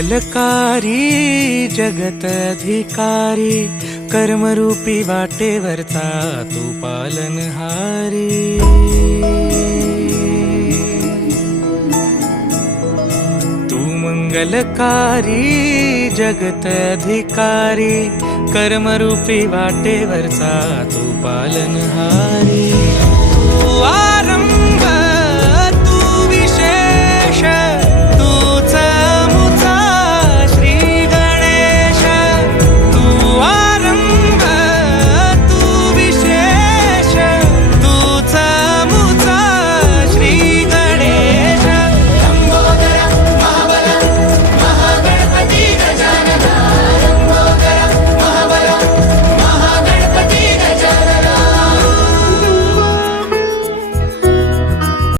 मंगलकारी जगत अधिकारी, कर्मरूपी वाटेवरचा तू पालनहारी। तू मंगलकारी जगत अधिकारी, कर्मरूपी वाटेवरचा तू पालनहारी। तू